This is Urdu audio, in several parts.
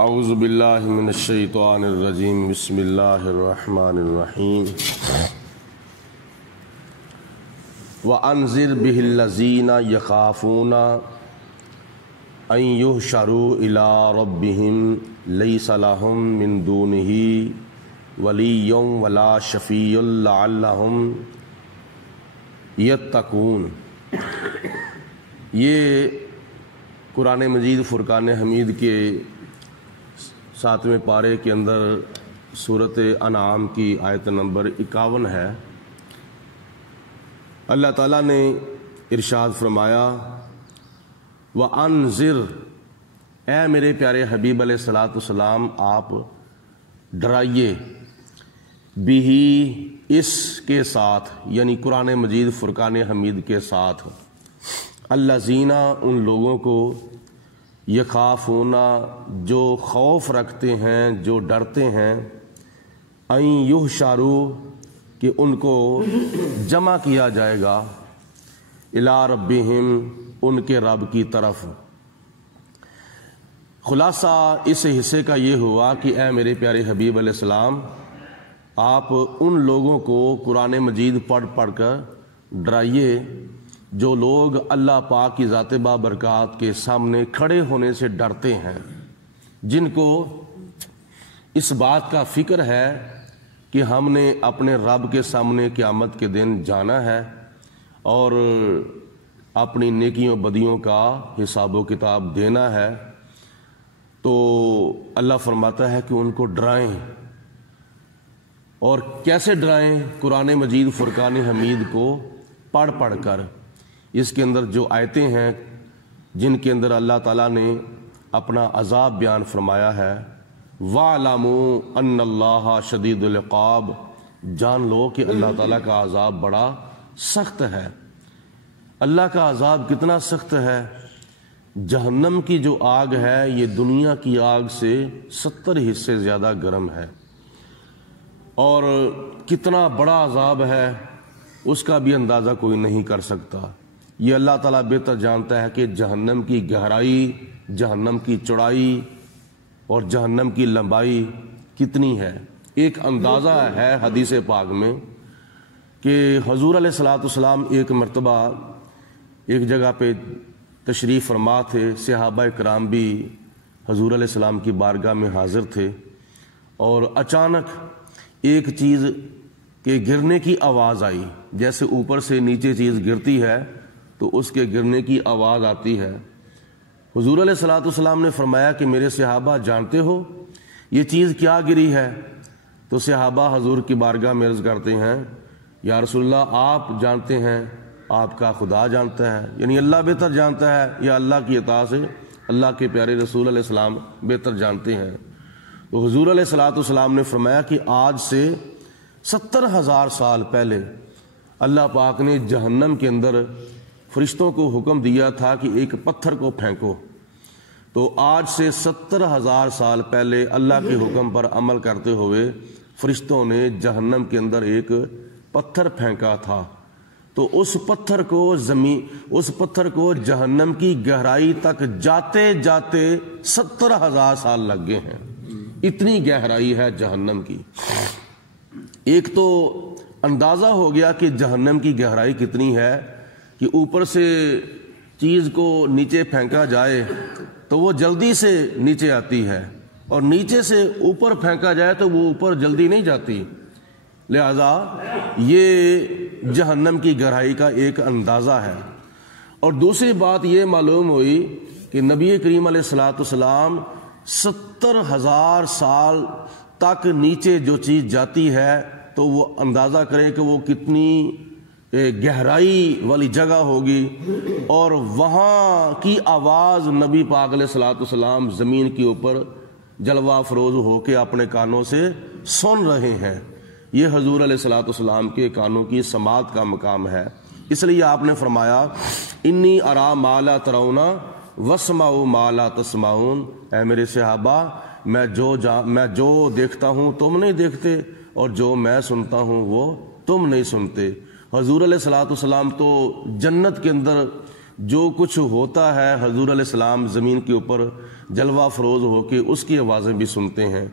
اعوذ باللہ من الشیطان الرجیم بسم اللہ الرحمن الرحیم وَأَنذِرْ بِهِ الَّذِينَ يَخَافُونَ أَن يُحْشَرُوا إِلَىٰ رَبِّهِمْ لَيْسَ لَهُم مِّن دُونِهِ وَلِيٌّ وَلَا شَفِيعٌ لَعَلَّهُمْ يَتَّقُونَ۔ یہ قرآن مجید فرقان حمید کے 7ویں پارے کے اندر سورۃ انعام کی آیت نمبر 51 ہے۔ اللہ تعالیٰ نے ارشاد فرمایا وَأَنذِرْ، اے میرے پیارے حبیب علیہ الصلاۃ والسلام آپ ڈرائیے، بِہِ اس کے ساتھ، یعنی قرآن مجید فرقان حمید کے ساتھ، الذین ان لوگوں کو، یخافون جو خوف رکھتے ہیں، جو ڈرتے ہیں، ان یحشروا کہ ان کو جمع کیا جائے گا، الی ربہم ان کے رب کی طرف۔ خلاصہ اس حصے کا یہ ہوا کہ اے میرے پیارے حبیب علیہ السلام آپ ان لوگوں کو قرآن مجید پڑھ پڑھ کر ڈرائیے جو لوگ اللہ پاک کی ذات بابرکات کے سامنے کھڑے ہونے سے ڈرتے ہیں، جن کو اس بات کا فکر ہے کہ ہم نے اپنے رب کے سامنے قیامت کے دن جانا ہے اور اپنی نیکیوں بدیوں کا حساب و کتاب دینا ہے، تو اللہ فرماتا ہے کہ ان کو ڈرائیں۔ اور کیسے ڈرائیں؟ قرآن مجید فرقان حمید کو پڑھ پڑھ کر۔ اس کے اندر جو آیتیں ہیں جن کے اندر اللہ تعالیٰ نے اپنا عذاب بیان فرمایا ہے، وَاعْلَمُوا أَنَّ اللَّهَ شَدِيدُ الْعِقَابِ، جان لو کہ اللہ تعالیٰ کا عذاب بڑا سخت ہے۔ اللہ کا عذاب کتنا سخت ہے؟ جہنم کی جو آگ ہے یہ دنیا کی آگ سے 70 حصے زیادہ گرم ہے، اور کتنا بڑا عذاب ہے اس کا بھی اندازہ کوئی نہیں کر سکتا۔ یہ اللہ تعالیٰ بہتر جانتا ہے کہ جہنم کی گہرائی، جہنم کی چوڑائی اور جہنم کی لمبائی کتنی ہے۔ ایک اندازہ ہے حدیث پاک میں کہ حضور علیہ الصلاۃ والسلام ایک مرتبہ ایک جگہ پہ تشریف فرما تھے، صحابہ کرام بھی حضور علیہ السلام کی بارگاہ میں حاضر تھے، اور اچانک ایک چیز کے گرنے کی آواز آئی، جیسے اوپر سے نیچے چیز گرتی ہے تو اس کے گرنے کی آواز آتی ہے۔ حضور علیہ الصلاۃ والسلام نے فرمایا کہ میرے صحابہ جانتے ہو یہ چیز کیا گری ہے؟ تو صحابہ حضور کی بارگاہ میں عرض کرتے ہیں یا رسول اللہ آپ جانتے ہیں، آپ کا خدا جانتا ہے، یعنی اللہ بہتر جانتا ہے، یا اللہ کی عطا سے اللہ کے پیارے رسول علیہ السلام بہتر جانتے ہیں۔ تو حضور علیہ الصلاۃ والسلام نے فرمایا کہ آج سے 70,000 سال پہلے اللہ پاک نے جہنم کے اندر فرشتوں کو حکم دیا تھا کہ ایک پتھر کو پھینکو، تو آج سے 70,000 سال پہلے اللہ کے حکم پر عمل کرتے ہوئے فرشتوں نے جہنم کے اندر ایک پتھر پھینکا تھا، تو اس پتھر کو جہنم کی گہرائی تک جاتے جاتے 70,000 سال لگ گئے ہیں۔ اتنی گہرائی ہے جہنم کی۔ ایک تو اندازہ ہو گیا کہ جہنم کی گہرائی کتنی ہے کہ اوپر سے چیز کو نیچے پھینکا جائے تو وہ جلدی سے نیچے آتی ہے، اور نیچے سے اوپر پھینکا جائے تو وہ اوپر جلدی نہیں جاتی، لہذا یہ جہنم کی گہرائی کا ایک اندازہ ہے۔ اور دوسری بات یہ معلوم ہوئی کہ نبی کریم علیہ الصلاۃ والسلام 70,000 سال تک نیچے جو چیز جاتی ہے تو وہ اندازہ کریں کہ وہ کتنی گہرائی والی جگہ ہوگی، اور وہاں کی آواز نبی پاک علیہ الصلاۃ والسلام زمین کے اوپر جلوہ افروز ہو کے اپنے کانوں سے سن رہے ہیں۔ یہ حضور علیہ الصلاۃ والسلام کے کانوں کی سماعت کا مقام ہے۔ اس لیے آپ نے فرمایا انی ارا ما لا ترون واسمع ما لا تسمعون، اے میرے صحابہ میں جو دیکھتا ہوں تم نہیں دیکھتے، اور جو میں سنتا ہوں وہ تم نہیں سنتے۔ حضور علیہ الصلاۃ والسلام تو جنت کے اندر جو کچھ ہوتا ہے حضور علیہ السلام زمین کے اوپر جلوہ فروز ہو کے اس کی آوازیں بھی سنتے ہیں،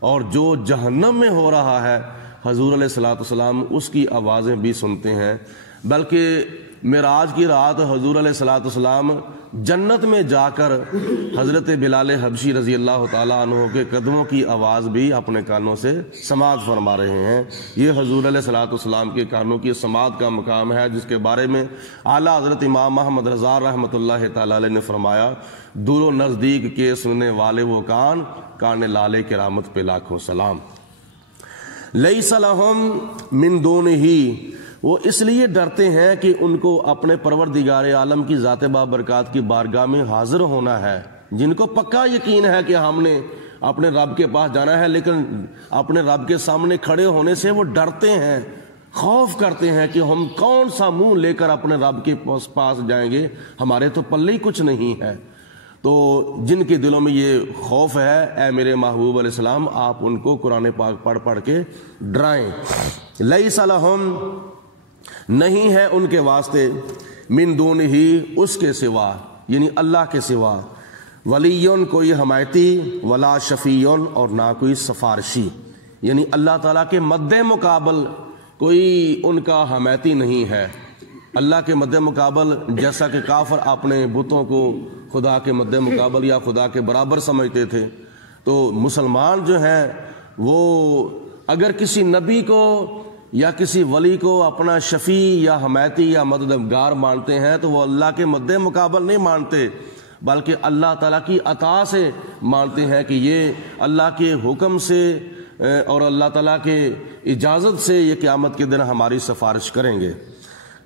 اور جو جہنم میں ہو رہا ہے حضور علیہ الصلوۃ والسلام اس کی آوازیں بھی سنتے ہیں۔ بلکہ معراج کی رات حضور علیہ الصلوۃ والسلام جنت میں جا کر حضرت بلال حبشی رضی اللہ تعالیٰ عنہ کے قدموں کی آواز بھی اپنے کانوں سے سماعت فرما رہے ہیں۔ یہ حضور علیہ الصلوۃ والسلام کے کانوں کی سماعت کا مقام ہے، جس کے بارے میں اعلیٰ حضرت امام محمد رضا رحمۃ اللہ تعالیٰ علیہ نے فرمایا، دور و نزدیک کے سننے والے وہ کان لالے کرامت پہ لاکھوں سلام۔ لیس لہم من دونہ، وہ اس لیے ڈرتے ہیں کہ ان کو اپنے پروردگار عالم کی ذات بابرکات کی بارگاہ میں حاضر ہونا ہے، جن کو پکا یقین ہے کہ ہم نے اپنے رب کے پاس جانا ہے، لیکن اپنے رب کے سامنے کھڑے ہونے سے وہ ڈرتے ہیں، خوف کرتے ہیں کہ ہم کون سا منہ لے کر اپنے رب کے پاس جائیں گے، ہمارے تو پلے ہی کچھ نہیں ہے۔ تو جن کے دلوں میں یہ خوف ہے، اے میرے محبوب علیہ السلام آپ ان کو قرآن پاک پڑھ کے ڈرائیں۔ لیس لہم، نہیں ہے ان کے واسطے، من دونہ، اس کے سوا یعنی اللہ کے سوا، ولیٌ، کوئی حمایتی، ولا شفیع، اور نہ کوئی سفارشی، یعنی اللہ تعالیٰ کے مد مقابل کوئی ان کا حمایتی نہیں ہے۔ اللہ کے مد مقابل جیسا کہ کافر اپنے بتوں کو خدا کے مد مقابل یا خدا کے برابر سمجھتے تھے، تو مسلمان جو ہیں وہ اگر کسی نبی کو یا کسی ولی کو اپنا شفیع یا حمایتی یا مددگار مانتے ہیں تو وہ اللہ کے مد مقابل نہیں مانتے، بلکہ اللہ تعالیٰ کی عطا سے مانتے ہیں کہ یہ اللہ کے حکم سے اور اللہ تعالیٰ کے اجازت سے یہ قیامت کے دن ہماری سفارش کریں گے۔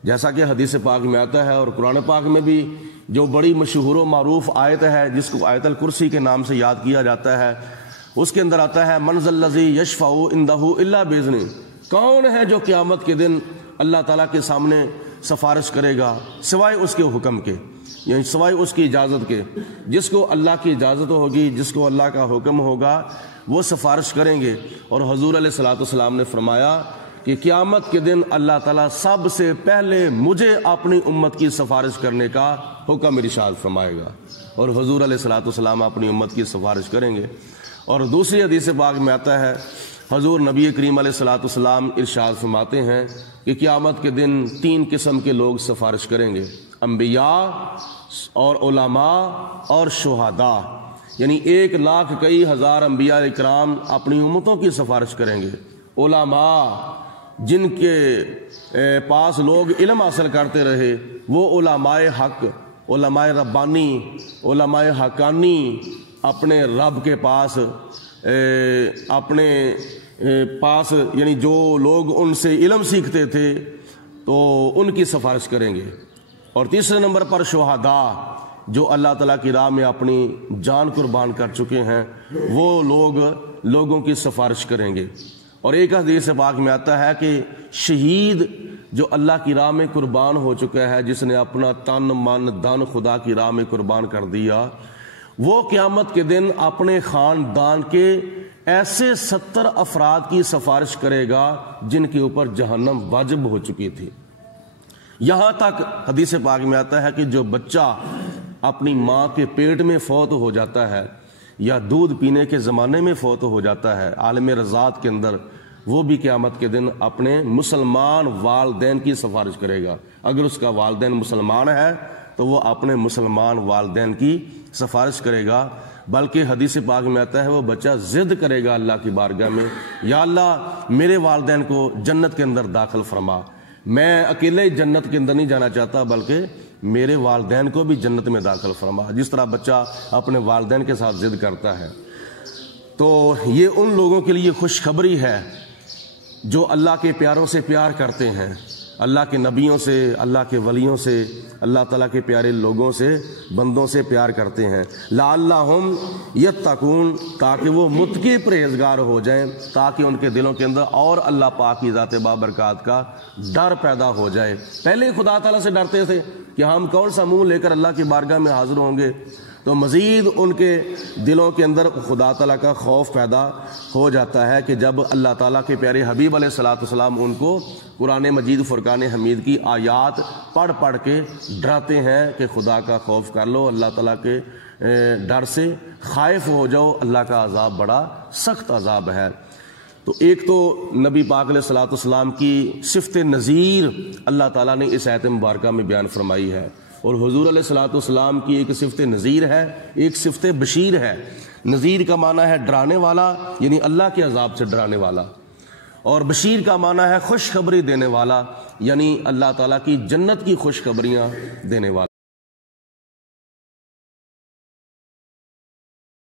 جیسا کہ حدیث پاک میں آتا ہے اور قرآن پاک میں بھی جو بڑی مشہور و معروف آیت ہے جس کو آیت الکرسی کے نام سے یاد کیا جاتا ہے، اس کے اندر آتا ہے من ذا الذی یشفع عندہ الا باذنہ، کون ہے جو قیامت کے دن اللہ تعالیٰ کے سامنے سفارش کرے گا سوائے اس کے حکم کے، یعنی سوائے اس کی اجازت کے۔ جس کو اللہ کی اجازت ہوگی، جس کو اللہ کا حکم ہوگا، وہ سفارش کریں گے۔ اور حضور علیہ الصلوۃ والسلام نے فرمایا کہ قیامت کے دن اللہ تعالیٰ سب سے پہلے مجھے اپنی امت کی سفارش کرنے کا حکم ارشاد فرمائے گا، اور حضور علیہ الصلوۃ والسلام اپنی امت کی سفارش کریں گے۔ اور دوسری حدیث پاک میں آتا ہے، حضور نبی کریم علیہ الصلوۃ والسلام ارشاد فرماتے ہیں کہ قیامت کے دن 3 قسم کے لوگ سفارش کریں گے، انبیاء اور علماء اور شہداء، یعنی 1,00,000 کئی ہزار انبیاء اکرام اپنی امتوں کی سفارش کریں گے۔ علماء جن کے پاس لوگ علم حاصل کرتے رہے، وہ علماء حق، علماء ربانی، علماء حقانی اپنے رب کے پاس یعنی جو لوگ ان سے علم سیکھتے تھے تو ان کی سفارش کریں گے۔ اور تیسرے نمبر پر شہداء، جو اللہ تعالیٰ کی راہ میں اپنی جان قربان کر چکے ہیں، وہ لوگوں کی سفارش کریں گے۔ اور ایک حدیث پاک میں آتا ہے کہ شہید جو اللہ کی راہ میں قربان ہو چکا ہے، جس نے اپنا تن من دھن خدا کی راہ میں قربان کر دیا، وہ قیامت کے دن اپنے خاندان کے ایسے 70 افراد کی سفارش کرے گا جن کے اوپر جہنم واجب ہو چکی تھی۔ یہاں تک حدیث پاک میں آتا ہے کہ جو بچہ اپنی ماں کے پیٹ میں فوت ہو جاتا ہے یا دودھ پینے کے زمانے میں فوت ہو جاتا ہے عالم رضاعت کے اندر، وہ بھی قیامت کے دن اپنے مسلمان والدین کی سفارش کرے گا۔ اگر اس کا والدین مسلمان ہے تو وہ اپنے مسلمان والدین کی سفارش کرے گا۔ بلکہ حدیث پاک میں آتا ہے وہ بچہ ضد کرے گا اللہ کی بارگاہ میں، یا اللہ میرے والدین کو جنت کے اندر داخل فرما، میں اکیلے جنت کے اندر نہیں جانا چاہتا بلکہ میرے والدین کو بھی جنت میں داخل فرما، جس طرح بچہ اپنے والدین کے ساتھ ضد کرتا ہے۔ تو یہ ان لوگوں کے لیے خوشخبری ہے جو اللہ کے پیاروں سے پیار کرتے ہیں، اللہ کے نبیوں سے، اللہ کے ولیوں سے، اللہ تعالیٰ کے پیارے لوگوں سے، بندوں سے پیار کرتے ہیں۔ لعلہم یتقون، تاکہ وہ متقی پرہیزگار ہو جائیں، تاکہ ان کے دلوں کے اندر اور اللہ پاک کی ذات بابرکات کا ڈر پیدا ہو جائے۔ پہلے خدا تعالیٰ سے ڈرتے تھے کہ ہم کون سا منہ لے کر اللہ کی بارگاہ میں حاضر ہوں گے، تو مزید ان کے دلوں کے اندر خدا تعالیٰ کا خوف پیدا ہو جاتا ہے کہ جب اللہ تعالیٰ کے پیارے حبیب علیہ الصلوۃ والسلام ان کو قرآن مجید فرقان حمید کی آیات پڑھ کے ڈراتے ہیں کہ خدا کا خوف کر لو، اللہ تعالیٰ کے ڈر سے خائف ہو جاؤ، اللہ کا عذاب بڑا سخت عذاب ہے۔ تو ایک تو نبی پاک علیہ الصلوۃ والسلام کی صفت نذیر اللہ تعالیٰ نے اس آیت مبارکہ میں بیان فرمائی ہے، اور حضور علیہ الصلوۃ والسلام کی ایک صفت نذیر ہے، ایک صفت بشیر ہے۔ نذیر کا معنی ہے ڈرانے والا، یعنی اللہ کے عذاب سے ڈرانے والا، اور بشیر کا معنی ہے خوشخبری دینے والا، یعنی اللہ تعالیٰ کی جنت کی خوشخبریاں دینے والا۔